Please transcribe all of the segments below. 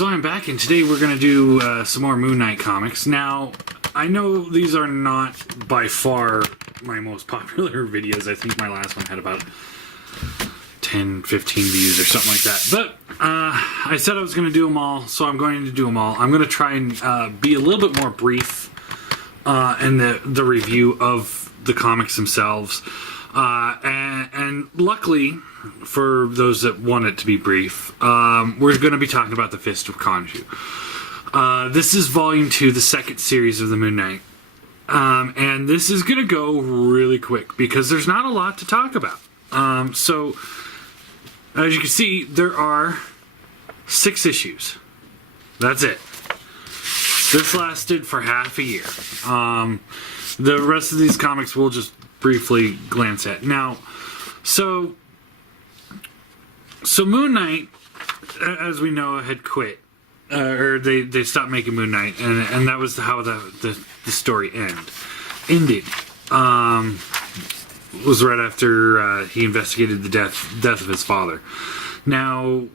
So I'm back, and today we're going to do some more Moon Knight comics. Now, I know these are not by far my most popular videos. I think my last one had about 10, 15 views or something like that. But I said I was going to do them all, so I'm going to do them all. I'm going to try and be a little bit more brief in the review of the comics themselves. And luckily, for those that want it to be brief, we're going to be talking about the Fist of Khonshu. This is Volume 2, the second series of the Moon Knight. And this is going to go really quick because there's not a lot to talk about. So, as you can see, there are 6 issues. That's it. This lasted for half a year. The rest of these comics we'll just briefly glance at. Now, so Moon Knight, as we know, had quit. Or they stopped making Moon Knight, and that was how the story ended. Was right after he investigated the death of his father. Now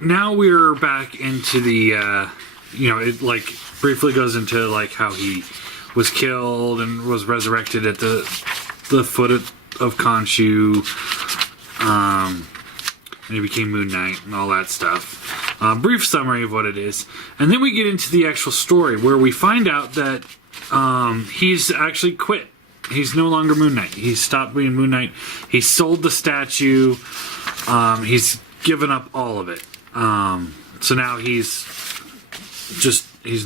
we're back into the it like briefly goes into like how he was killed and was resurrected at the foot of Khonshu. And he became Moon Knight and all that stuff. Brief summary of what it is. And then we get into the actual story where we find out that he's actually quit. He's no longer Moon Knight. He stopped being Moon Knight. He sold the statue. He's given up all of it. So now he's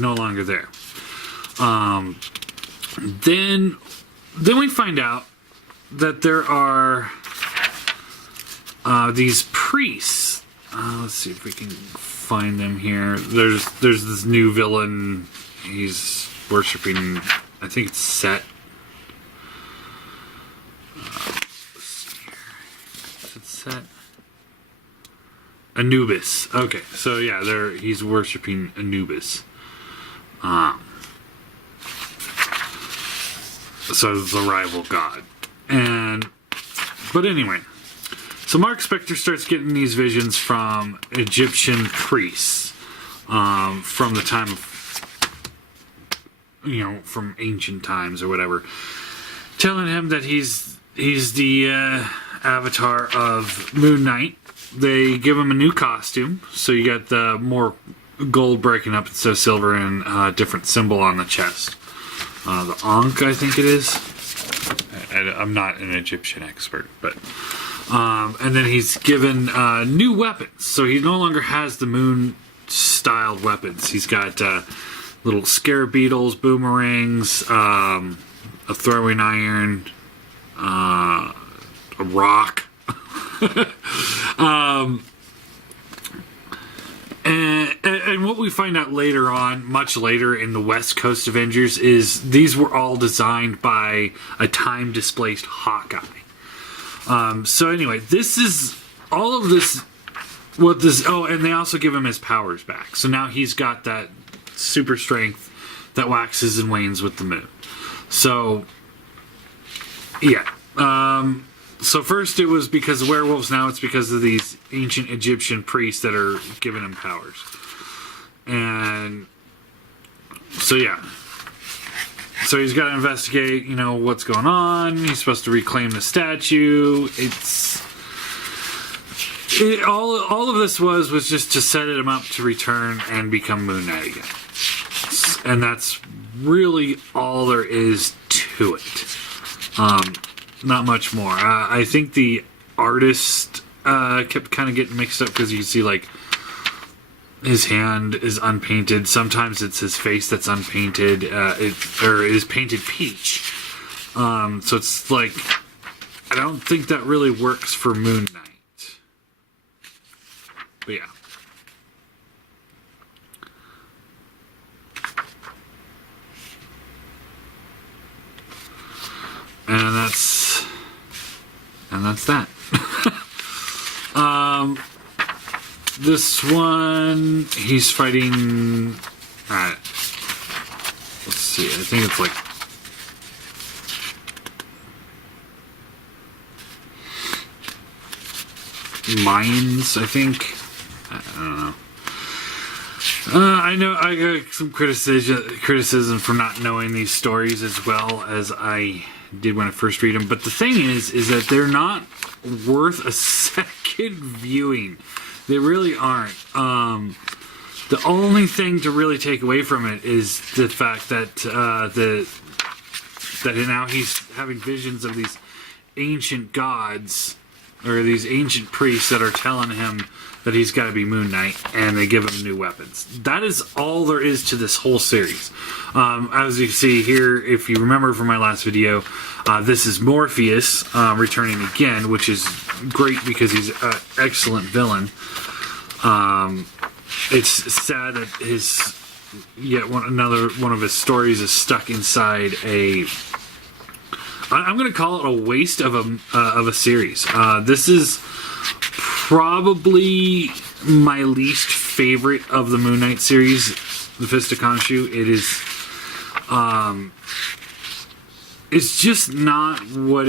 no longer there. Then we find out that there are these priests. Let's see if we can find them here. There's this new villain. He's worshiping, I think it's Set. Is it Set? Anubis. Okay, so yeah, he's worshiping Anubis. So it's a rival god. But anyway, so Mark Spector starts getting these visions from Egyptian priests from the time of, from ancient times or whatever, telling him that he's the avatar of Moon Knight. They give him a new costume, so you got the more gold breaking up instead of silver and a different symbol on the chest. The Ankh, I think it is. I'm not an Egyptian expert, but... and then he's given new weapons. So he no longer has the moon-styled weapons. He's got little scarab beetles, boomerangs, a throwing iron, a rock. And what we find out later on, much later in the West Coast Avengers, is these were all designed by a time-displaced Hawkeye. So anyway, this is all of this. And they also give him his powers back. So now he's got that super strength that waxes and wanes with the moon. So yeah. So first it was because of werewolves. Now it's because of these ancient Egyptian priests that are giving him powers. And so yeah. So he's got to investigate, what's going on. He's supposed to reclaim the statue. All of this was just to set him up to return and become Moon Knight again. And that's really all there is to it. Not much more. I think the artist kept kind of getting mixed up because you see, like, his hand is unpainted. Sometimes it's his face that's unpainted, or is painted peach. So it's like, I don't think that really works for Moon Knight. But yeah. And that's that. This one, he's fighting. Let's see. I think it's like Mayans. I think. I don't know. I know I got some criticism for not knowing these stories as well as I did when I first read them. But the thing is that they're not worth a second viewing. They really aren't. The only thing to really take away from it is the fact that that now he's having visions of these ancient gods or these ancient priests that are telling him that he's got to be Moon Knight, and they give him new weapons. That is all there is to this whole series. As you see here, if you remember from my last video, this is Morpheus returning again, which is great because he's an excellent villain. It's sad that another one of his stories is stuck inside I'm going to call it a waste of a series. This is probably my least favorite of the Moon Knight series, the Fist of Khonshu. It is, it's just not what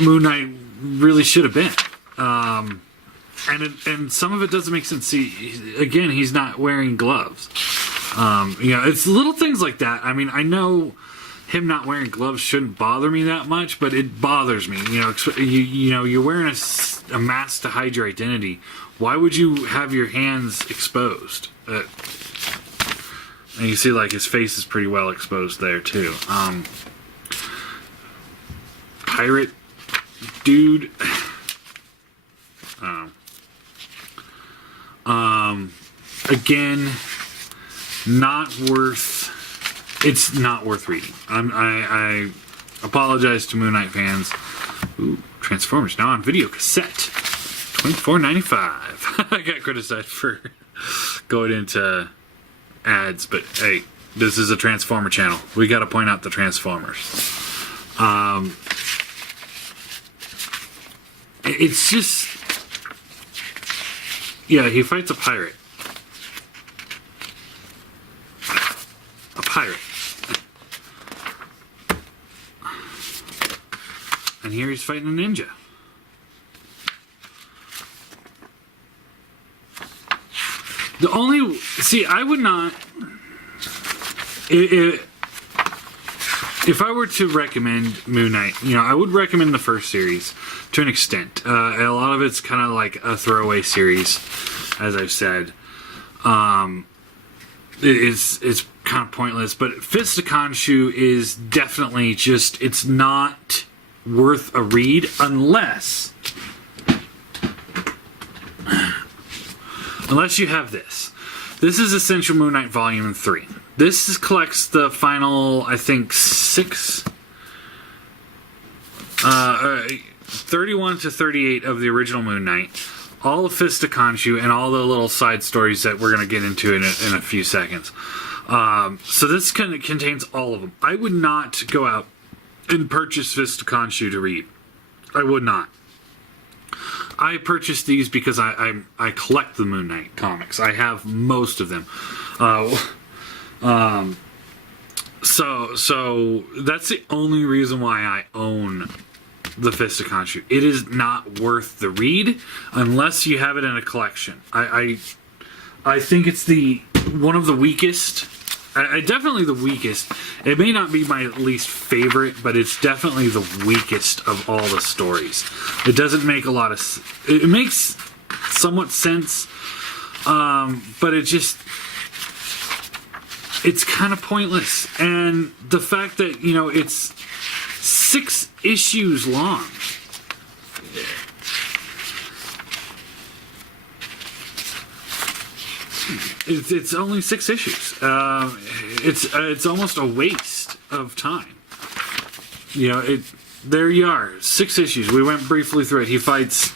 Moon Knight really should have been. And some of it doesn't make sense. See, again, he's not wearing gloves. It's little things like that. I mean, I know him not wearing gloves shouldn't bother me that much, but it bothers me. You're wearing a mask to hide your identity. Why would you have your hands exposed? And you see, like, his face is pretty well exposed there too. Pirate dude. Again, not worth. It's not worth reading. I apologize to Moon Knight fans. Ooh, Transformers now on video cassette, $24.95. I got criticized for going into ads, but hey, this is a Transformer channel. We got to point out the Transformers. It's just, yeah, he fights a pirate. A pirate. And here he's fighting a ninja. I would not, if I were to recommend Moon Knight, I would recommend the first series to an extent. A lot of it's kind of like a throwaway series, as I've said. It's kind of pointless, but Fist of Khonshu is definitely just, it's not worth a read unless you have this. This is Essential Moon Knight Volume 3. This collects the final, I think, 31 to 38 of the original Moon Knight, all of Fist of Khonshu, and all the little side stories that we're going to get into in a few seconds. So this contains all of them. I would not go out and purchase Fist of Khonshu to read. I would not. I purchased these because I collect the Moon Knight comics. I have most of them. So that's the only reason why I own the Fist of Khonshu. It is not worth the read unless you have it in a collection. I think it's one of the weakest. Definitely the weakest. It may not be my least favorite, but it's definitely the weakest of all the stories. It doesn't make a lot of. It makes somewhat sense, but it's kind of pointless. And the fact that it's 6 issues long. It's only 6 issues. It's almost a waste of time. There you are, 6 issues. We went briefly through it. He fights.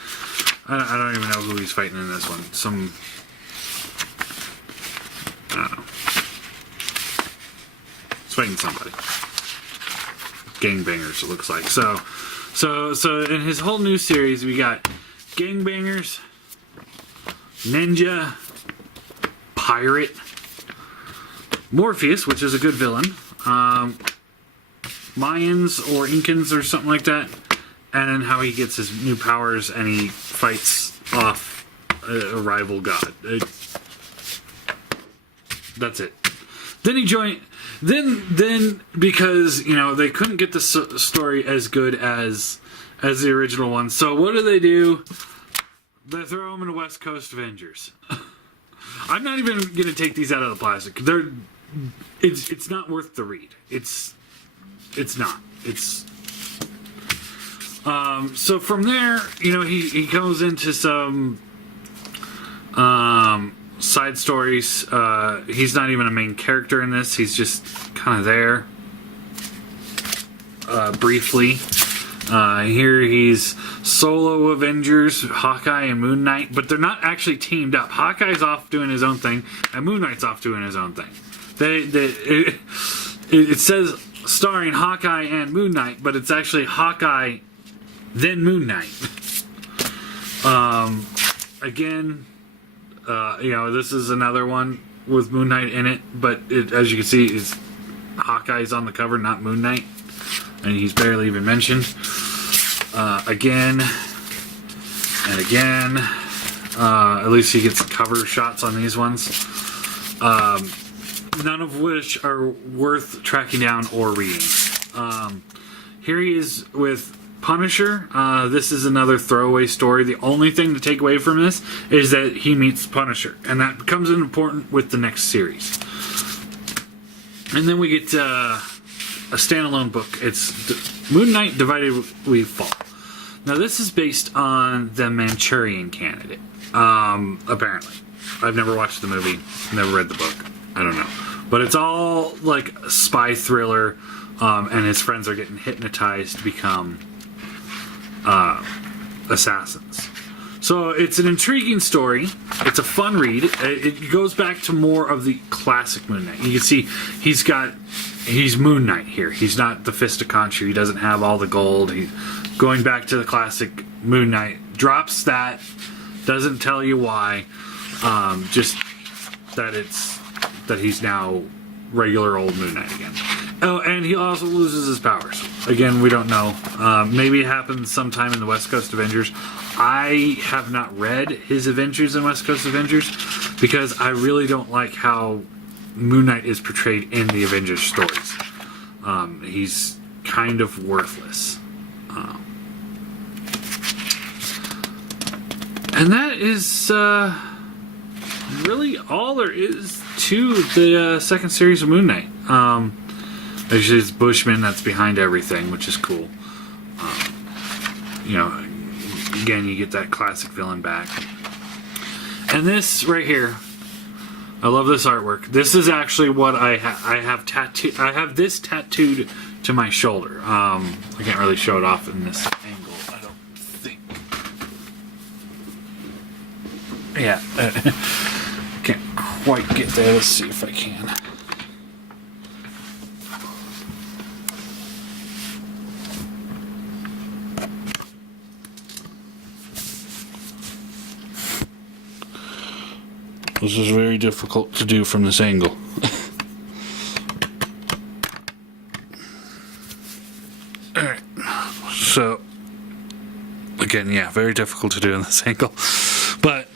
I don't even know who he's fighting in this one. I don't know. He's fighting somebody. Gangbangers, it looks like. So in his whole new series, we got gangbangers, ninja, pirate, Morpheus, which is a good villain, Mayans or Incans or something like that, and then how he gets his new powers and he fights off a rival god. That's it. Then he joined. Then because they couldn't get the story as good as the original one. So what do? They throw him in the West Coast Avengers. I'm not even going to take these out of the plastic. It's not worth the read. It's not. It's so from there, he goes into some side stories. He's not even a main character in this. He's just kind of there briefly. Here he's solo Avengers, Hawkeye and Moon Knight, but they're not actually teamed up. Hawkeye's off doing his own thing, and Moon Knight's off doing his own thing. It says starring Hawkeye and Moon Knight, but it's actually Hawkeye then Moon Knight. Again, this is another one with Moon Knight in it, but as you can see, Hawkeye's on the cover, not Moon Knight, and he's barely even mentioned. Again and again. At least he gets cover shots on these ones. None of which are worth tracking down or reading. Here he is with Punisher. This is another throwaway story. The only thing to take away from this is that he meets Punisher, and that becomes important with the next series. And then we get a standalone book. It's Moon Knight Divided We Fall. Now this is based on the Manchurian Candidate. Apparently. I've never watched the movie, never read the book. I don't know. But it's all like a spy thriller, and his friends are getting hypnotized to become assassins. So it's an intriguing story. It's a fun read. It goes back to more of the classic Moon Knight. You can see he's Moon Knight here. He's not the Fist of Khonshu. He doesn't have all the gold. He's going back to the classic Moon Knight. Drops that. Doesn't tell you why. Just that he's now regular old Moon Knight again. Oh, and he also loses his powers. Again, we don't know. Maybe it happens sometime in the West Coast Avengers. I have not read his Adventures in West Coast Avengers because I really don't like how Moon Knight is portrayed in the Avengers stories. He's kind of worthless. And that is really all there is to the second series of Moon Knight. Actually, it's Bushman that's behind everything, which is cool. Again, you get that classic villain back. And this right here, I love this artwork. This is actually what I have tattooed. I have this tattooed to my shoulder. I can't really show it off in this angle, I don't think. Yeah, can't quite get there. Let's see if I can. This is very difficult to do from this angle. Alright, so again, yeah, very difficult to do in this angle, but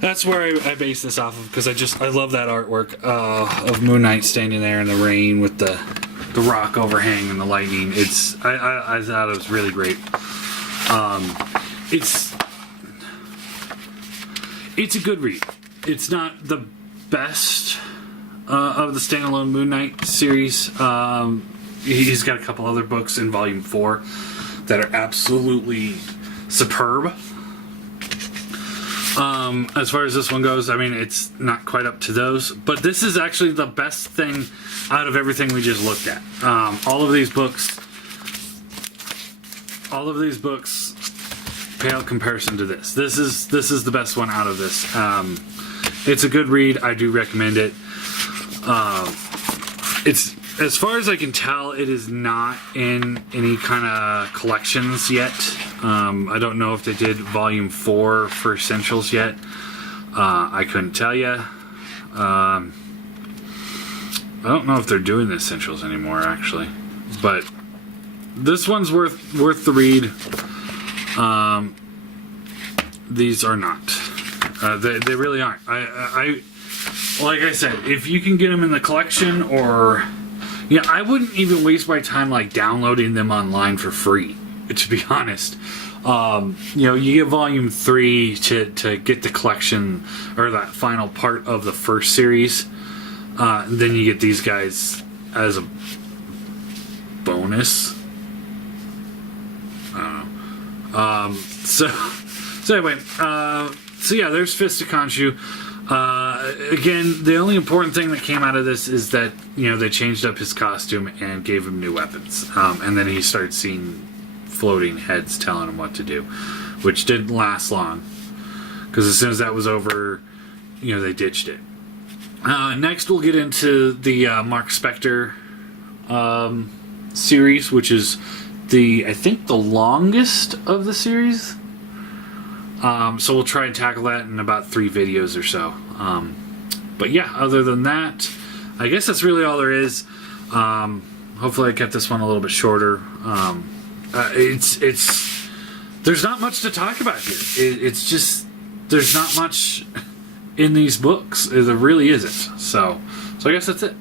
that's where I base this off of, because I love that artwork of Moon Knight standing there in the rain with the rock overhang and the lightning. I thought it was really great. It's a good read. It's not the best of the standalone Moon Knight series. He's got a couple other books in Volume 4 that are absolutely superb. As far as this one goes, I mean, it's not quite up to those, but this is actually the best thing out of everything we just looked at. All of these books pale in comparison to this. This is the best one out of this. It's a good read. I do recommend it. It's, as far as I can tell, it is not in any kind of collections yet. I don't know if they did Volume 4 for Essentials yet. I couldn't tell you. I don't know if they're doing the Essentials anymore, actually. But this one's worth the read. These are not. They really aren't. like I said, if you can get them in the collection, or yeah, I wouldn't even waste my time like downloading them online for free. To be honest, you know, you get volume 3 to get the collection or that final part of the first series. Then you get these guys as a bonus. I don't know. So anyway, so yeah, there's Fist of Khonshu. Again, the only important thing that came out of this is that, you know, they changed up his costume and gave him new weapons. And then he started seeing floating heads telling him what to do, which didn't last long, because as soon as that was over, you know, they ditched it. Next, we'll get into the Mark Spector series, which is I think the longest of the series. So we'll try and tackle that in about 3 videos or so. But yeah, other than that, I guess that's really all there is. Hopefully I kept this one a little bit shorter. There's not much to talk about here. It's just, there's not much in these books. There really isn't. So I guess that's it.